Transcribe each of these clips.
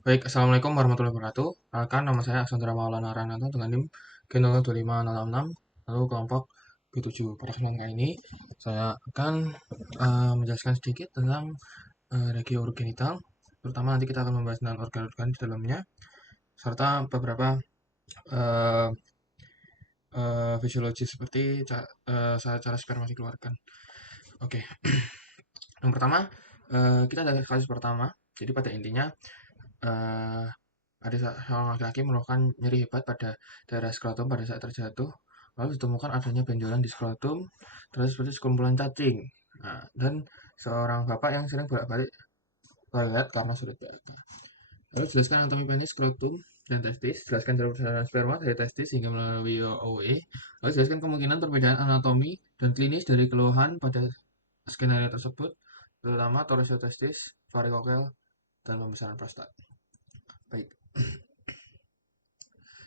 Baik, Assalamualaikum warahmatullahi wabarakatuh. Perkenalkan, nama saya Aksantara Maulana Ranata dengan NIM G02566, lalu kelompok B7. Pada kesempatan kali ini, saya akan menjelaskan sedikit tentang regi urogenital, terutama nanti kita akan membahas tentang organ-organ di dalamnya, serta beberapa uh, fisiologi seperti cara sperma dikeluarkan. Oke, yang pertama, kita dari kasus pertama. Jadi pada intinya, eh, ada seorang laki-laki melakukan nyeri hebat pada daerah skrotum pada saat terjatuh, lalu ditemukan adanya benjolan di skrotum, terus seperti sekumpulan cacing. Nah, dan seorang bapak yang sering bolak-balik toilet karena sulit BAK. Lalu jelaskan anatomi penis, skrotum, dan testis. Jelaskan jalur perjalanan sperma dari testis hingga melalui OE. Lalu jelaskan kemungkinan perbedaan anatomi dan klinis dari keluhan pada skenario tersebut, terutama torisotestis, varikokel, dan pembesaran prostat. Baik.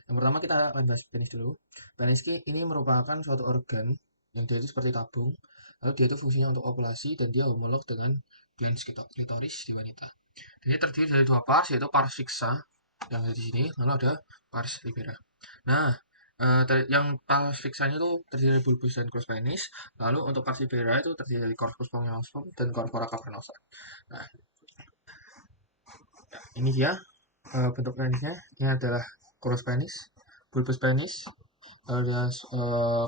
Yang pertama kita akan bahas penis dulu. Penis ini merupakan suatu organ yang dia itu seperti tabung. Lalu dia itu fungsinya untuk ovulasi dan dia homolog dengan glans klitoris di wanita. Dan ini terdiri dari dua pars yaitu pars fixa yang ada di sini, lalu ada pars libera. Nah, yang pars fixanya itu terdiri dari bulbus dan crus penis. Lalu untuk pars libera itu terdiri dari corpus spongiosum dan corpora cavernosa. Nah, ini dia bentuk penisnya. Ini adalah crus penis, bulbus penis, ada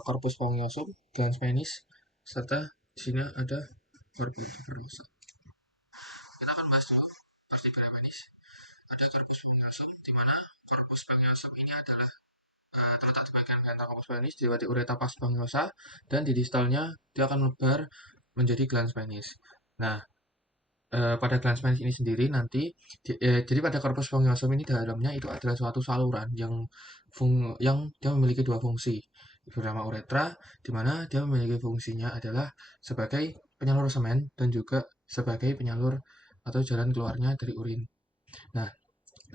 corpus spongiosum, glans penis, serta di sini ada corpus cavernosa. Kita akan bahas dulu vertebrae penis. Ada corpus spongiosum, di mana corpus spongiosum ini adalah terletak di bagian ventral corpus penis, dilewati uretra pars spongiosa, dan di distalnya dia akan melebar menjadi glans penis. Nah, pada glans penis ini sendiri nanti, jadi pada corpus spongiosum ini dalamnya itu adalah suatu saluran yang dia memiliki dua fungsi, bernama uretra, di mana dia memiliki fungsinya adalah sebagai penyalur semen dan juga sebagai penyalur atau jalan keluarnya dari urin. Nah,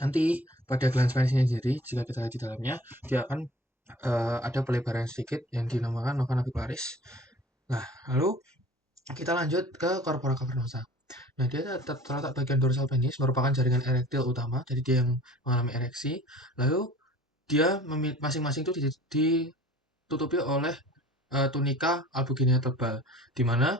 nanti pada glans penis ini sendiri, jika kita lihat di dalamnya, dia akan ada pelebaran sedikit yang dinamakan nova navicularis. Nah, lalu kita lanjut ke corpora cavernosa. Nah, dia terletak bagian dorsal penis, merupakan jaringan erektil utama, jadi dia yang mengalami ereksi. Lalu dia masing-masing itu ditutupi oleh tunika albuginea tebal, di mana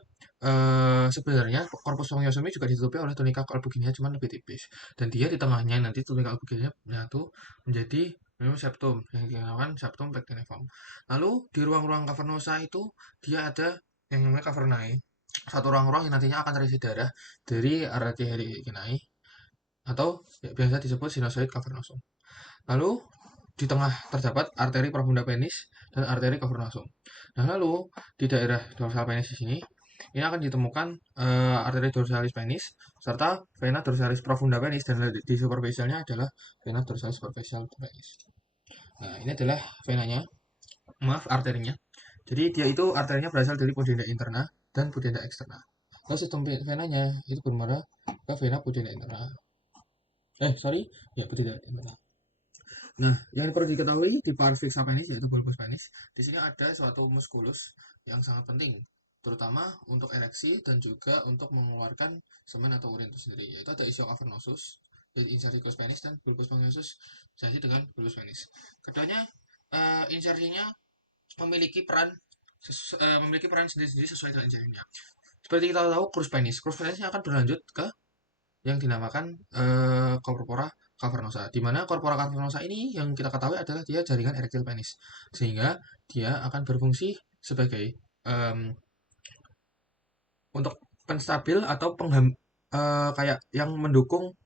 sebenarnya korpus spongiosum juga ditutupi oleh tunika albuginea cuman lebih tipis. Dan dia di tengahnya nanti tunika albuginea menyatu menjadi septum yang dinamakan septum pectineum. Lalu di ruang-ruang cavernosa itu dia ada yang namanya cavernae. Satu ruang-ruang yang nantinya akan terisi darah dari arteriovenae atau biasa disebut sinusoid cavernosum. Lalu di tengah terdapat arteri profunda penis dan arteri cavernosum. Nah, lalu di daerah dorsal penis di sini ini akan ditemukan arteri dorsalis penis serta vena dorsalis profunda penis, dan di superficialnya adalah vena dorsalis superficial penis. Nah, ini adalah venanya, maaf arterinya. Jadi dia itu arterinya berasal dari pudenda interna dan pudenda eksterna. Lalu sistem venanya itu bermuara ke vena pudenda interna. Sorry, ya pudenda interna. Nah, yang perlu diketahui di parfix penis yaitu bulbus penis, di sini ada suatu muskulus yang sangat penting, terutama untuk ereksi dan juga untuk mengeluarkan semen atau urin itu sendiri, yaitu ada ischiocavernosus, inserticus penis, dan bulbus spongiosum jadi dengan bulbus penis. Keduanya insersinya memiliki peran sendiri-sendiri sesuai dengan insersinya. Seperti kita tahu, crus penisnya akan berlanjut ke yang dinamakan corpora cavernosa, di mana corpora cavernosa ini yang kita ketahui adalah dia jaringan erektil penis, sehingga dia akan berfungsi sebagai um, untuk penstabil atau kayak yang mendukung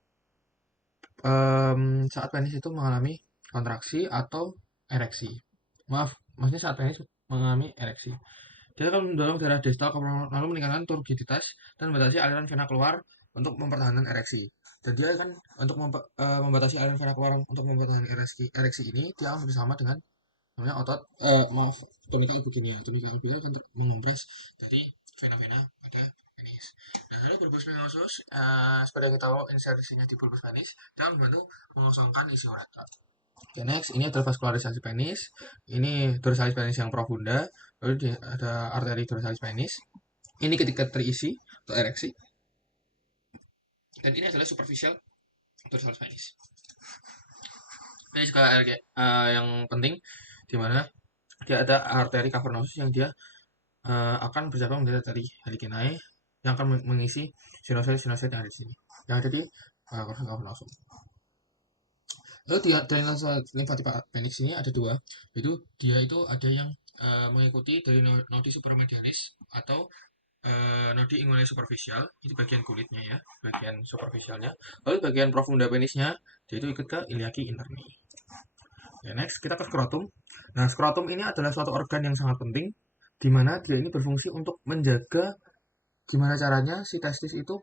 saat penis itu mengalami kontraksi atau ereksi. Maaf, maksudnya saat penis mengalami ereksi. Dia akan mendorong darah distal lalu meningkatkan turgiditas dan membatasi aliran vena keluar untuk mempertahankan ereksi. Dan dia kan untuk membatasi aliran vena keluar untuk mempertahankan ereksi ini, dia akan bersama dengan namanya otot maaf tunika albuginea. Tunika albuginea akan mengompres dari vena-vena pada penis. Nah, lalu bulbus venosus seperti yang kita tahu insersinya di bulbus penis dan membantu mengosongkan isi uretra. Oke, next, ini adalah vaskularisasi penis. Ini dorsalis penis yang profunda. Lalu ada arteri dorsalis penis. Ini ketika terisi atau ereksi. Dan ini adalah superficial dorsal penis. Ini juga yang penting, di mana dia ada arteri cavernosus yang dia akan bercabang dari arteri helicinae yang akan mengisi sinusoid yang ada di sini, yang ada di kawasan cavernosum. Lalu di drainase limfatik penis ini ada dua, yaitu dia itu ada yang mengikuti dari nodi supramaxalis atau nodi inguinale superficial, itu bagian kulitnya ya, bagian superficialnya. Lalu bagian profunda penisnya, dia itu ikut ke iliaki interni. Ya, next kita ke skrotum. Nah, skrotum ini adalah suatu organ yang sangat penting, di mana dia ini berfungsi untuk menjaga gimana caranya si testis itu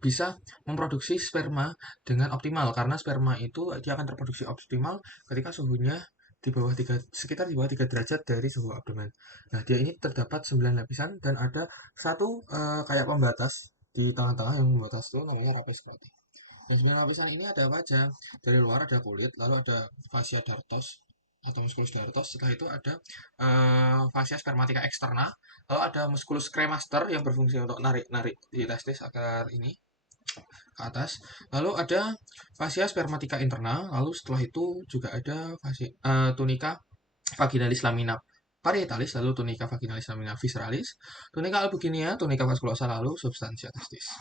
bisa memproduksi sperma dengan optimal, karena sperma itu dia akan terproduksi optimal ketika suhunya di bawah 3, sekitar di bawah 3 derajat dari suhu abdomen. Nah, dia ini terdapat 9 lapisan dan ada satu kayak pembatas di tengah-tengah yang membatas itu namanya rapes scroti. Nah, 9 lapisan ini ada apa aja? Dari luar ada kulit, lalu ada fascia dartos atau musculus dartos. Setelah itu ada fascia spermatica externa, lalu ada musculus cremaster yang berfungsi untuk narik-narik di testis agar ini ke atas. Lalu ada fascia spermatica interna, lalu setelah itu juga ada tunica vaginalis lamina parietalis, lalu tunica vaginalis lamina visceralis, tunica albuginea, tunica vasculosa, lalu substantia testis.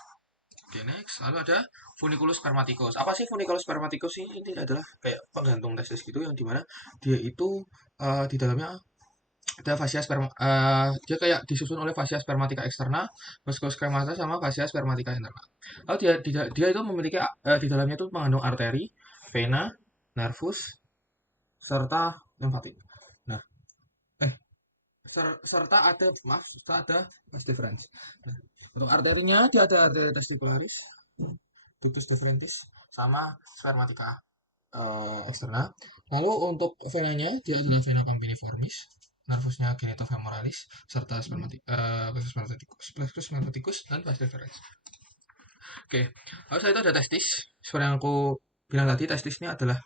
Oke, next. Lalu ada funiculus spermaticus. Apa sih funiculus spermaticus ini? Ini adalah kayak penggantung testis gitu, yang dimana dia itu di dalamnya ada fascia sperma, dia kayak disusun oleh fascia spermatica externa, musculus cremata, sama fascia spermatica interna. Lalu dia itu memiliki di dalamnya itu mengandung arteri, vena, nervus, serta limfatik. Nah, eh serta ada, maaf, serta ada vas deferens. Nah, untuk arterinya dia ada arteri testicularis, ductus deferentis, sama spermatica eksterna. Lalu untuk venanya dia adalah vena campiniformis, nervusnya genitofemoralis, serta plexus spermaticus dan vas deferens. Oke, lalu setelah itu ada testis. Seperti yang aku bilang tadi, testis ini adalah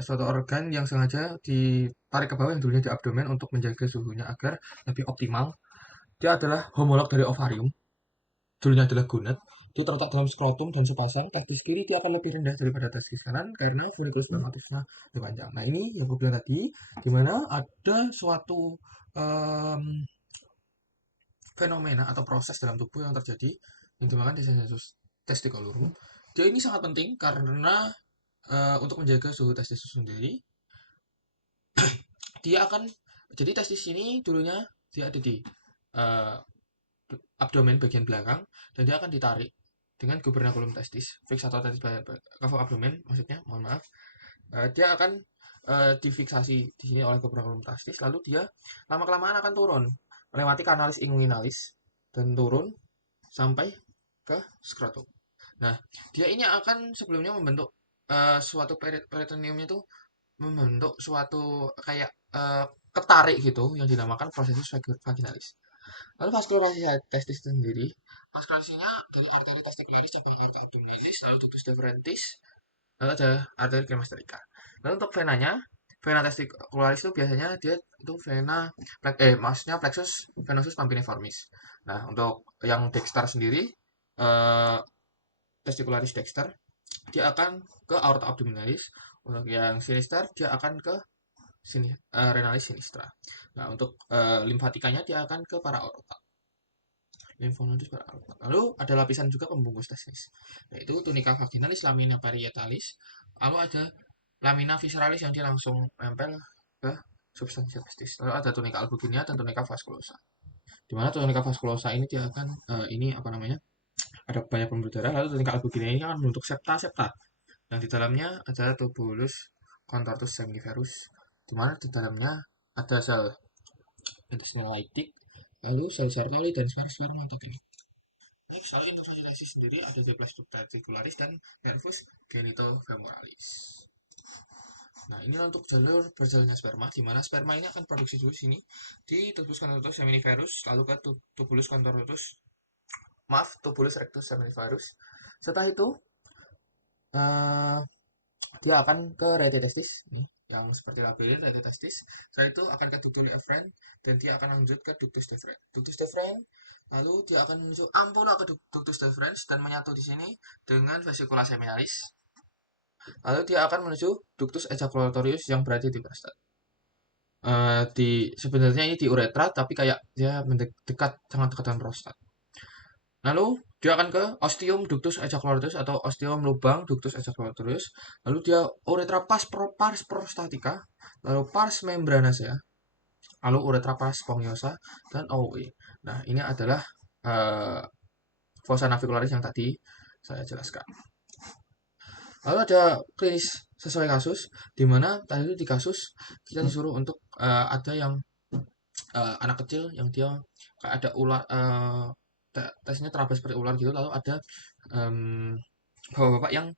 suatu organ yang sengaja ditarik ke bawah yang dulunya di abdomen untuk menjaga suhunya agar lebih optimal. Dia adalah homolog dari ovarium, dulunya adalah gonad. Dia terletak dalam skrotum dan sepasang. Testis kiri dia akan lebih rendah daripada testis kanan karena funiculus spermatusnya lebih panjang. Nah, ini yang aku bilang tadi, di mana ada suatu em, fenomena atau proses dalam tubuh yang terjadi yang dinamakan descensus testicularum. Dia ini sangat penting karena untuk menjaga suhu testis itu sendiri, dia akan, jadi testis ini dulunya dia ada di eh, abdomen bagian belakang, dan dia akan ditarik dengan gubernaculum testis, fixator testis cover abdomen maksudnya, mohon maaf. Dia akan difiksasi di sini oleh gubernaculum testis, lalu dia lama kelamaan akan turun melewati kanalis inguinalis dan turun sampai ke skrotum. Nah, dia ini akan sebelumnya membentuk suatu peritoneumnya itu membentuk suatu kayak ketarik gitu yang dinamakan prosesus vaginalis. Lalu vaskularitas testis sendiri, vaskularitasnya dari arteri testicularis cabang aorta abdominalis, lalu ductus deferentis, lalu ada arteri cremasterica. Lalu untuk venanya, vena testicularis itu biasanya dia itu maksudnya plexus venosus pampiniformis. Nah, untuk yang dexter sendiri, eh, testicularis dexter, dia akan ke aorta abdominalis. Untuk yang sinister, dia akan ke renalis sinistra. Nah, untuk limfatikanya dia akan ke para aorta. Limfonodus para aorta. Lalu ada lapisan juga pembungkus testis, yaitu tunica vaginalis, lamina parietalis. Lalu ada lamina visceralis yang dia langsung nempel ke substansi testis. Lalu ada tunica albuginea dan tunica vasculosa. Di mana tunica vasculosa ini dia akan ini apa namanya? Ada banyak pembuluh darah. Lalu tunica albuginea ini akan membentuk septa-septa. Yang di dalamnya ada tubulus contortus semiferus, di mana di dalamnya ada sel intestinal lytic, lalu sel Sertoli dan spermatogenik. Next, soal interfasilitasi sendiri ada deeplas subtraticularis dan nervus genitofemoralis. Nah, ini untuk jalur berjalannya sperma, di mana sperma ini akan produksi dulu sini di tubulus contortus seminiferus, lalu ke tubulus contortus, maaf, tubulus rectus seminiferus. Setelah itu, uh, dia akan ke rete testis, nih, yang seperti labirin rete testis. Setelah itu akan ke ductus efferent, dan dia akan lanjut ke ductus deferens. Ductus deferens Lalu dia akan menuju ampula ke ductus deferens dan menyatu di sini dengan vesicula seminalis. Lalu dia akan menuju ductus ejaculatorius yang berada di prostat. Di sebenarnya ini di uretra tapi kayak dia mendekat sangat dekat dengan prostat. Lalu dia akan ke ostium ductus ejaculatorius atau ostium lubang ductus ejaculatorius. Lalu dia uretra pars prostatica, lalu pars membranacea, lalu uretra pars spongiosa dan OE. Nah, ini adalah uh, fossa navicularis yang tadi saya jelaskan. Lalu ada klinis sesuai kasus, di mana tadi itu di kasus kita disuruh untuk ada yang anak kecil yang dia kayak ada ular tesnya teraba seperti ular gitu, lalu ada um, bapak-bapak yang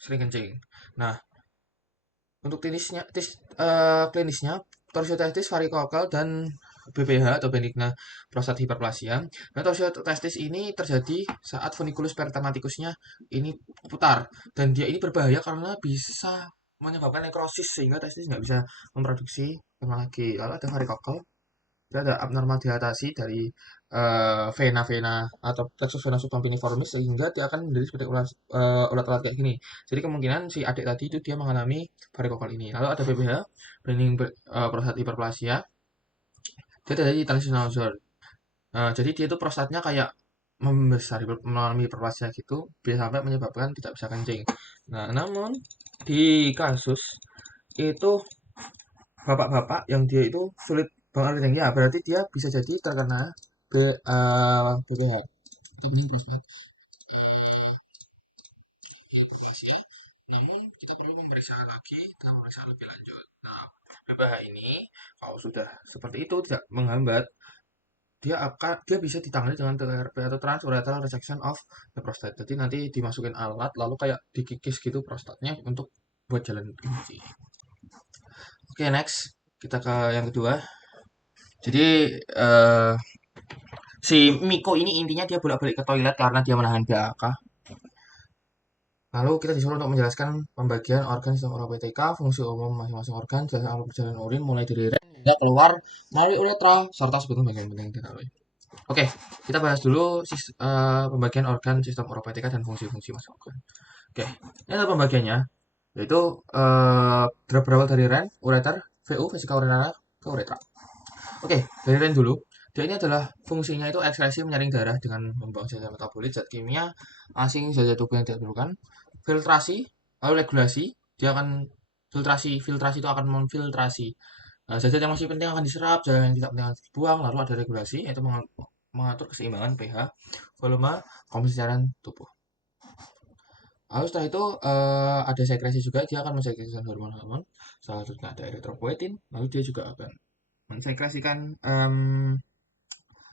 sering kencing. Nah, untuk klinisnya torsiotestis varicocele dan BPH atau benigna prostat hiperplasia. Nah, torsiotestis ini terjadi saat funiculus peritematicusnya ini putar dan dia ini berbahaya karena bisa menyebabkan nekrosis sehingga testis nggak bisa memproduksi sperma lagi. Lalu ada varicocele, dia ada abnormal dilatasi dari vena-vena atau plexus vena subcampaniformis sehingga dia akan menjadi seperti ulat-ulat kayak gini. Jadi kemungkinan si adik tadi itu dia mengalami varicocele ini. Lalu ada BPH, benign prostat hiperplasia, dia terjadi di transitional zone. Jadi dia itu prostatnya kayak membesar, mengalami hiperplasia gitu, bisa sampai menyebabkan tidak bisa kencing. Nah, namun di kasus itu bapak-bapak yang dia itu sulit banget kencing, ya berarti dia bisa jadi terkena BPH atau bening prostat hiperplasia. Namun kita perlu memeriksa lagi dan memeriksa lebih lanjut. Nah, BPH ini kalau sudah seperti itu tidak menghambat, dia bisa ditangani dengan TURP atau transurethral resection of the prostate. Jadi nanti dimasukin alat lalu kayak dikikis gitu prostatnya untuk buat jalan kencing. Oke, next kita ke yang kedua. Jadi si Miko ini intinya dia bolak-balik ke toilet karena dia menahan BAK. Lalu kita disuruh untuk menjelaskan pembagian organ sistem oropetika, fungsi umum masing-masing organ, jasa alur perjalanan urin mulai dari ren hingga keluar melalui uretra, serta sebetulnya bagian penting diketahui. Oke, kita bahas dulu pembagian organ sistem oropetika dan fungsi-fungsi masing organ. Oke, ini adalah pembagiannya, yaitu berawal dari ren, ureter, VU, vesika urinara, ke uretra. Oke, dari ren dulu. Dia ini adalah fungsinya itu ekskresi menyaring darah dengan membuang zat metabolit, zat kimia, asing, zat tubuh yang tidak diperlukan, filtrasi, lalu regulasi. Dia akan filtrasi itu akan memfiltrasi zat yang masih penting akan diserap, zat yang tidak penting akan dibuang. Lalu ada regulasi, yaitu mengatur keseimbangan pH, volume, komposisi cairan tubuh. Lalu setelah itu ada sekresi juga, dia akan mensekresikan hormon-hormon. Salah satunya ada eritropoietin, lalu dia juga akan mensekresikan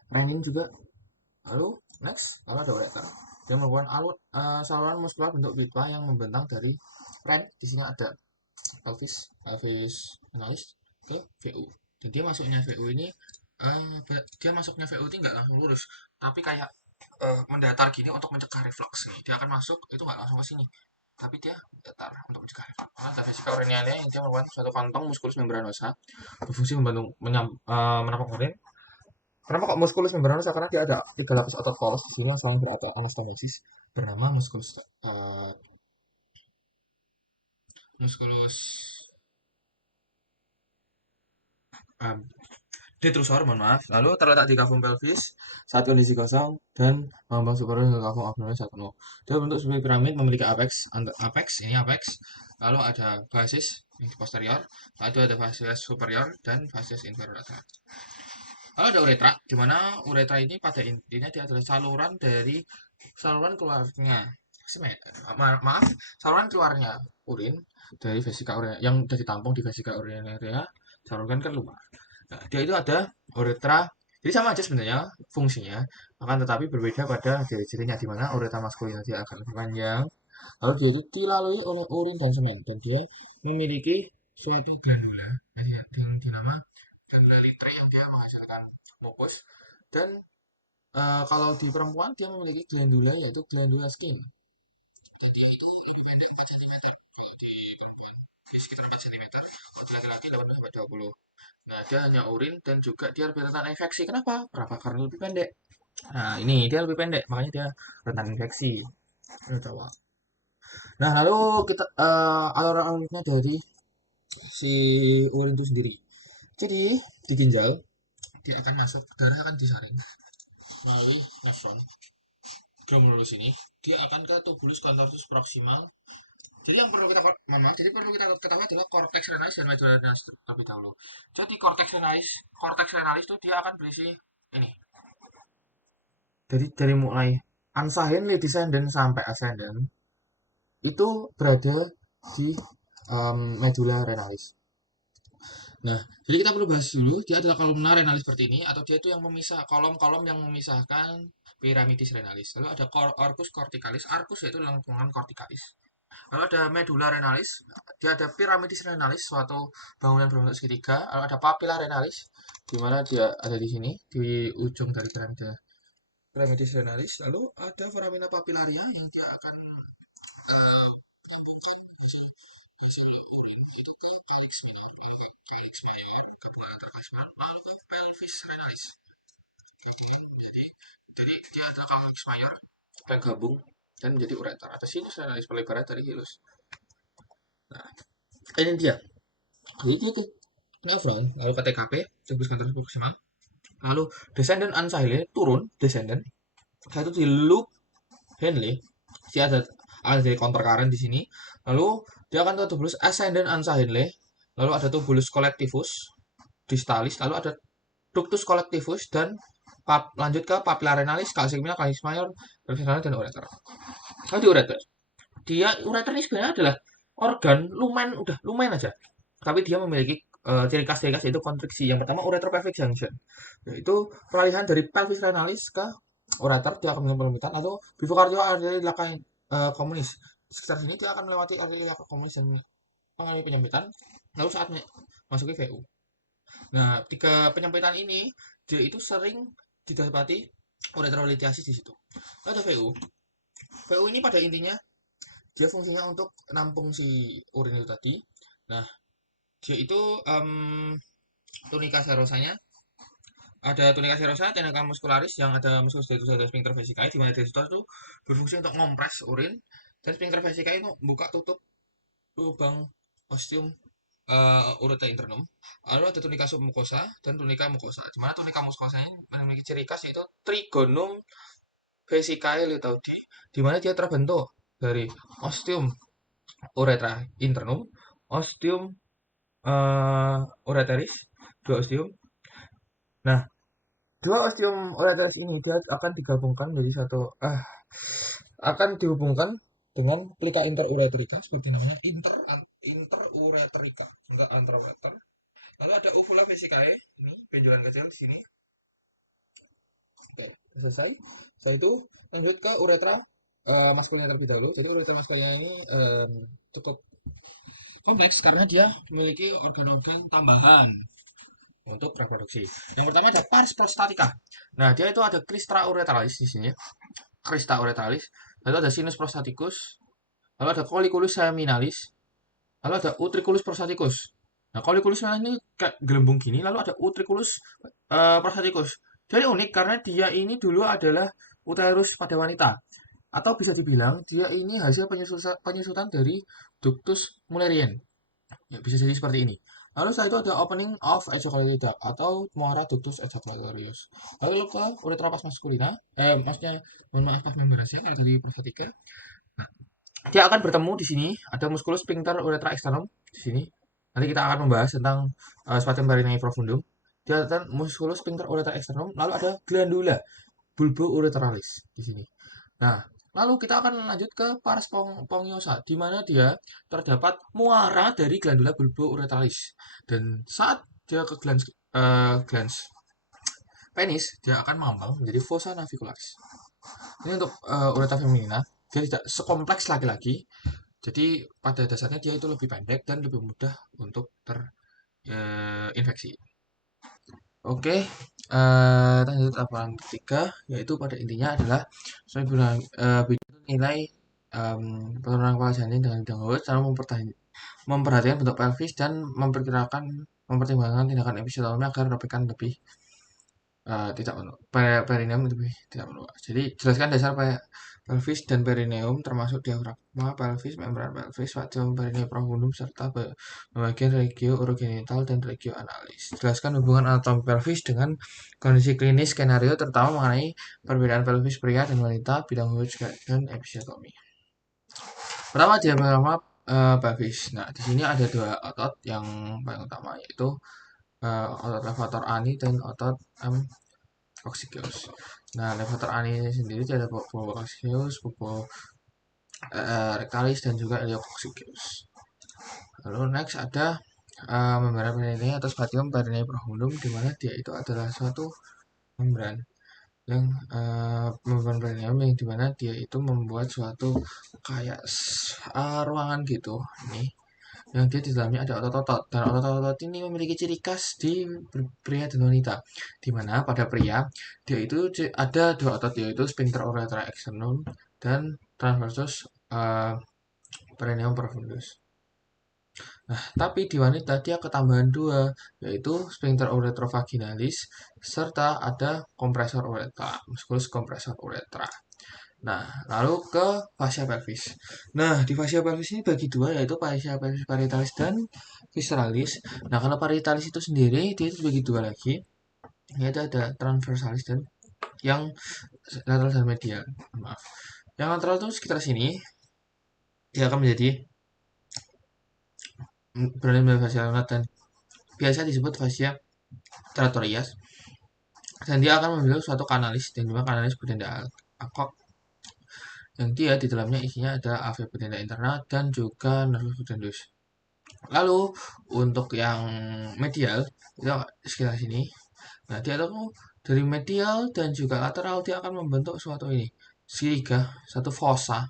renin juga. Lalu next, lalu ada ureter. Dia merupakan saluran muskular bentuk pipa yang membentang dari ren. Di sini ada pelvis analis ke VU. Dan dia masuknya VU ini nggak langsung lurus, tapi kayak mendatar gini untuk mencegah reflux nih. Dia akan masuk itu nggak langsung ke sini, tapi dia datar untuk mencegah reflux. Karena ada vesika uriniana yang dia merupakan suatu kantong muskulus membranosa berfungsi membantu menampung urin. Kenapa kok musculus membranosa? Karena dia ada tiga lapis otot polos di sini yang saling anastomosis bernama musculus um, detrusor, mohon maaf. Lalu terletak di kavum pelvis saat kondisi kosong dan mengembang superior hingga kavum abdomen saat penuh. Dia bentuk sebagai piramid, memiliki apex. Lalu ada basis yang di posterior, lalu ada basis superior dan basis inferior. Lalu ada uretra, di mana uretra ini pada intinya dia adalah saluran keluarnya maaf, saluran keluarnya urin dari vesika urinaria yang sudah ditampung di vesika urinaria, salurkan keluar. Nah, dia itu ada uretra, jadi sama aja sebenarnya fungsinya, akan tetapi berbeda pada ciri-cirinya, di mana uretra maskulin dia akan lebih panjang, lalu dia itu dilalui oleh urin dan semen, dan dia memiliki suatu glandula yang dinama glandula litre yang dia menghasilkan mukus. Dan kalau di perempuan dia memiliki glandula yaitu glandula skin. Jadi dia itu lebih pendek 4 cm kalau di perempuan, di sekitar 4 cm. Kalau di laki-laki 18 sampai 20. Nah, dia hanya urin dan juga dia lebih rentan infeksi. Kenapa? Karena lebih pendek. Nah, ini dia lebih pendek, makanya dia rentan infeksi. Nah, lalu kita alur-alurnya dari si urin itu sendiri. Jadi, di ginjal dia akan masuk, darah akan disaring melalui nefron glomerulus ini, dia akan ke tubulus contortus proximal. Jadi yang perlu kita jadi perlu kita ketahui adalah cortex renalis dan medulla renalis terlebih dahulu. Jadi cortex renalis itu dia akan berisi ini. Jadi dari mulai unsahenly descendant sampai ascendant itu berada di medulla renalis. Nah, jadi kita perlu bahas dulu, dia adalah kolumna renalis seperti ini, atau dia itu yang memisah, kolom-kolom yang memisahkan piramidis renalis. Lalu ada arcus corticalis, arcus yaitu lengkungan corticalis. Lalu ada medulla renalis, dia ada piramidis renalis, suatu bangunan berbentuk segitiga. Lalu ada papilla renalis, di mana dia ada di sini, di ujung dari piramidis renalis. Lalu ada foramina papillaria yang dia akan gabungkan hasil urin itu ke calyx minor, lalu ke calyx major, gabungan antara calyx minor, lalu ke pelvis renalis. Jadi dia adalah calyx major yang gabung dan menjadi ureter atau sinus renalis pelebaran dari hilus. Nah, ini dia. Jadi dia ke nefron, lalu ke TKP, tubulus contortus proximal, lalu descendant unsahenly turun, descendant, satu di loop Henley, dia ada dari counter current di sini. Lalu dia akan ke tubulus ascendant unsahenly, lalu ada tubulus collectivus distalis, lalu ada ductus collectivus dan lanjut ke papilla renalis, calcium minor, calcium major, dan ureter. Kalau di ureter, ureter ini sebenarnya adalah organ lumen, udah lumen aja. Tapi dia memiliki ciri khas yaitu kontriksi. Yang pertama uretropelvic junction, yaitu peralihan dari pelvis renalis ke ureter, dia akan melakukan pelembutan, atau bifokardio arteria komunis. Sekitar sini dia akan melewati arteria komunis dan mengalami penyempitan. Lalu saat masuki VU. Nah, tiga penyempitan ini dia itu sering didapati ureterolitiasis di situ. Lalu ada VU. VU ini pada intinya dia fungsinya untuk nampung si urin itu tadi. Nah, dia itu tunika serosanya, ada tunika serosa, tunika muscularis yang ada musculus detus dan sphincter vesicae, di mana detus itu berfungsi untuk ngompres urin dan sphincter vesicae itu buka tutup lubang ostium ureter internum. Lalu ada tunika submucosa dan tunika mucosa. Di mana tunika mucosa ini memiliki ciri khas yaitu trigonum vesicae luteudi, di mana dia terbentuk dari ostium uretra internum, ostium ureteris, dua ostium. Nah, dua ostium ureteris ini dia akan digabungkan menjadi satu, akan dihubungkan dengan plika interureterika seperti namanya interureterika, enggak anterureter. Lalu ada uvula vesicae, ini benjolan kecil di sini. Oke, selesai. Setelah itu lanjut ke uretra maskulina terlebih dahulu. Jadi uretra maskulina ini cukup kompleks karena dia memiliki organ-organ tambahan untuk reproduksi. Yang pertama ada pars prostatica. Nah, dia itu ada crista uretralis di sini. Crista uretralis. Lalu ada sinus prostaticus. Lalu ada colliculus seminalis. Lalu ada utriculus prostaticus. Nah, colliculus ini kayak gelembung gini. Lalu ada utriculus prostaticus. Jadi unik karena dia ini dulu adalah uterus pada wanita. Atau bisa dibilang dia ini hasil penyusutan dari ductus mullerian. Ya, bisa jadi seperti ini. Lalu setelah itu ada opening of ejaculatory duct atau muara ductus ejaculatorius. Lalu ke uretra pas maskulina, maksudnya mohon maaf pas membransia karena tadi prostatika. Nah, dia akan bertemu di sini ada musculus sphincter uretra externum di sini. Nanti kita akan membahas tentang spatum perineum profundum. Dia ada musculus sphincter uretra externum, lalu ada glandula bulbo-ureteralis di sini. Nah, lalu kita akan lanjut ke pars pongiosa, di mana dia terdapat muara dari glandula bulbo-ureteralis. Dan saat dia ke glans penis, dia akan mengembang menjadi fossa navicularis. Ini untuk uretra feminina, dia tidak sekompleks laki-laki. Jadi pada dasarnya dia itu lebih pendek dan lebih mudah untuk terinfeksi. Oke, lanjut laporan ketiga, yaitu pada intinya adalah saya bilang nilai penurunan kepala janin dengan bidang haus, cara memperhatikan bentuk pelvis dan mempertimbangkan tindakan episiotomi agar replikan lebih tidak menua. Perineum lebih tidak menua. Jadi jelaskan dasar pelvis dan perineum termasuk diafragma pelvis, membran pelvis, vacuum perineum profundum serta bagian regio urogenital dan regio analis. Jelaskan hubungan anatomi pelvis dengan kondisi klinis skenario terutama mengenai perbedaan pelvis pria dan wanita, bidang khusus dan episiotomi. Pertama diafragma pelvis. Nah, di sini ada dua otot yang paling utama yaitu otot levator ani dan otot coccygeus. Nah, levator ani sendiri ada pupo coccygeus, pupo rectalis dan juga iliococcygeus. Lalu next ada membran perineum atau spatium perineum profundum, di mana dia itu adalah suatu membran yang membran perineum yang dimana dia itu membuat suatu kayak ruangan gitu. Ini yang dia di dalamnya ada otot-otot dan otot-otot ini memiliki ciri khas di pria dan wanita, di mana pada pria dia itu ada dua otot yaitu sphincter uretra externum dan transversus perineum profundus. Nah, tapi di wanita dia ketambahan dua, yaitu sphincter uretrovaginalis serta ada kompresor uretra, musculus kompresor uretra. Nah, lalu ke fascia pelvis. Nah, di fascia pelvis ini bagi dua, yaitu fascia pelvis parietalis dan visceralis. Nah, kalau parietalis itu sendiri, dia itu bagi dua lagi, yaitu ada transversalis dan yang lateral dan medial. Maaf. Yang lateral itu sekitar sini, dia akan menjadi berada fascia lunat dan biasa disebut fascia tratorias. Dan dia akan membentuk suatu kanalis dan juga kanalis pudenda akok yang dia di dalamnya isinya ada AV pudenda interna dan juga nervus pudendus. Lalu untuk yang medial itu sekitar sini. Nah, dia tuh dari medial dan juga lateral dia akan membentuk suatu ini segitiga, satu fossa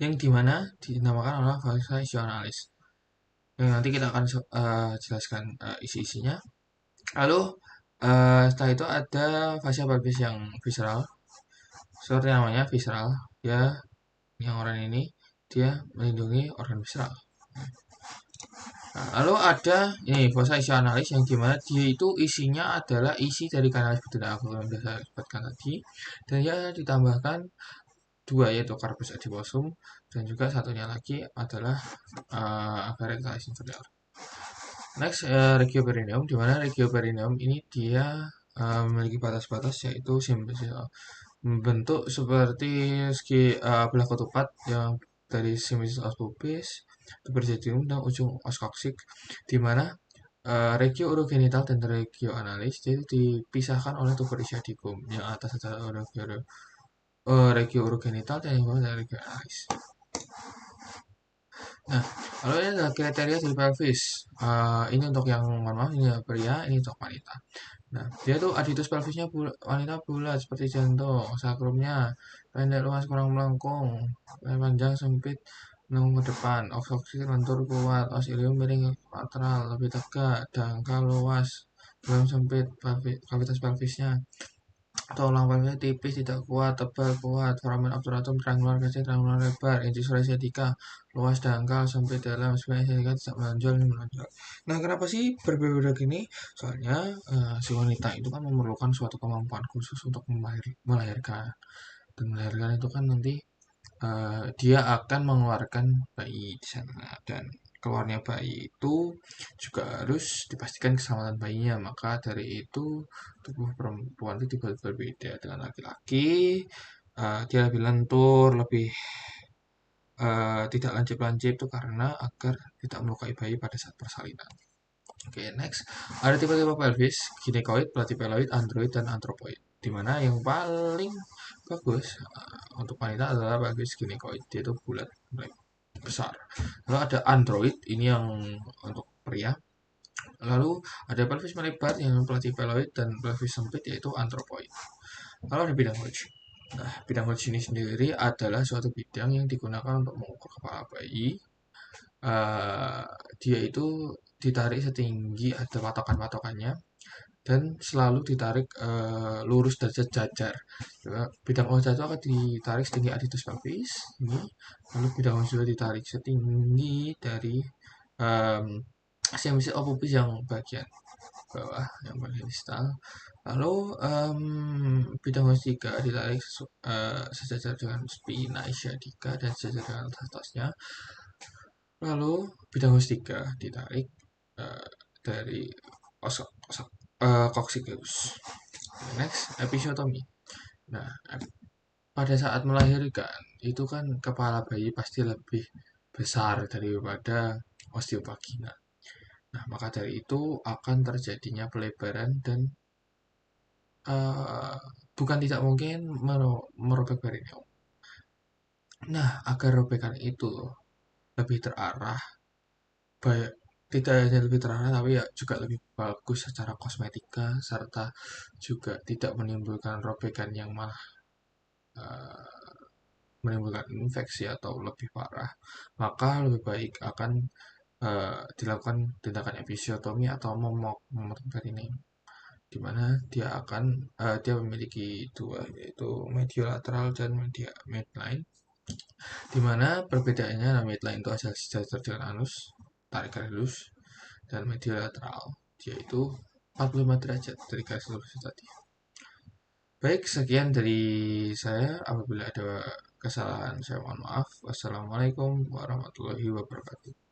yang dimana dinamakan oleh fossa isionalis. Yang nanti kita akan jelaskan isi-isinya. Lalu setelah itu ada fascia pelvis yang visceral. Seperti namanya visceral, ya yang organ ini dia melindungi organ visceral. Nah, lalu ada ini fossa isioanalis yang dimana dia itu isinya adalah isi dari kanalis pudenda aku yang sudah saya sebutkan tadi, dan dia ditambahkan dua yaitu corpus adiposum dan juga satunya lagi adalah AV rectalis inferior. Next regio perineum, di mana regio perineum ini dia memiliki batas-batas yaitu simplicis membentuk seperti segi belah ketupat yang dari simplicis os pubis, tuberosum dan ujung os koksik, di mana regio urogenital dan regio analis itu dipisahkan oleh tuber isiaticum yang atas adalah regio urogenital dan yang bawah adalah regio analis. Nah, lalu ini adalah kriteria dari pelvis. Ini untuk yang maaf, ini pria, ini untuk wanita. Nah, dia tuh aditus pelvisnya wanita bulat seperti jantung, sakrumnya pendek luas kurang melengkung, panjang sempit menengok ke depan, oksoksis lentur kuat, os ilium miring lateral lebih tegak, dangkal luas, dalam sempit, kavitas pelvisnya tulang pelvisnya tipis, tidak kuat, tebal, kuat, foramen obturatum triangular kecil, triangular lebar, incisor asiatica luas, dangkal, sempit dalam, sebenarnya asiatica tidak menonjol, ini menonjol. Nah, kenapa sih berbeda gini? Soalnya si wanita itu kan memerlukan suatu kemampuan khusus untuk melahirkan. Dan melahirkan itu kan nanti dia akan mengeluarkan bayi di sana, dan keluarnya bayi itu juga harus dipastikan keselamatan bayinya. Maka dari itu tubuh perempuan itu berbeda dengan laki-laki. Dia lebih lentur, lebih tidak lancip-lancip itu karena agar tidak melukai bayi pada saat persalinan. Oke, next. Ada tipe-tipe pelvis, ginekoid, platypeloid, android, dan anthropoid. Dimana yang paling bagus untuk wanita adalah pelvis ginekoid, dia itu bulat, besar. Lalu ada android, ini yang untuk pria. Lalu ada pelvis melebar yang platypeloid dan pelvis sempit yaitu anthropoid. Lalu ada bidang Hodge. Nah, bidang Hodge ini sendiri adalah suatu bidang yang digunakan untuk mengukur kepala bayi. Dia itu ditarik setinggi ada patokan-patokannya dan selalu ditarik lurus dan sejajar. Bidang Hodge itu akan ditarik setinggi aditus pelvis ini, lalu bidang Hodge juga ditarik setinggi dari semisi opubis yang bagian bawah yang bagian distal. Lalu bidang hostika ditarik sejajar dengan spina ischiadica dan sejajar dengan atasnya. Lalu bidang hostika ditarik eh, dari osok, osok coccygeus. Next, episiotomi. Nah, pada saat melahirkan itu kan kepala bayi pasti lebih besar daripada osteovagina. Nah, maka dari itu akan terjadinya pelebaran dan eh, bukan tidak mungkin merobek perineum. Nah, agar robekan itu lebih terarah, baik tidak hanya lebih terarah tapi ya juga lebih bagus secara kosmetika serta juga tidak menimbulkan robekan yang malah eh, menimbulkan infeksi atau lebih parah, maka lebih baik akan dilakukan tindakan episiotomi atau memotong perineum, di mana dia memiliki dua, yaitu mediolateral dan midline, di mana perbedaannya midline itu asal sejajar dengan anus, tarik halus, dan mediolateral yaitu 45 derajat dari garis lurus tadi. Baik, sekian dari saya. Apabila ada kesalahan, saya mohon maaf. Wassalamualaikum warahmatullahi wabarakatuh.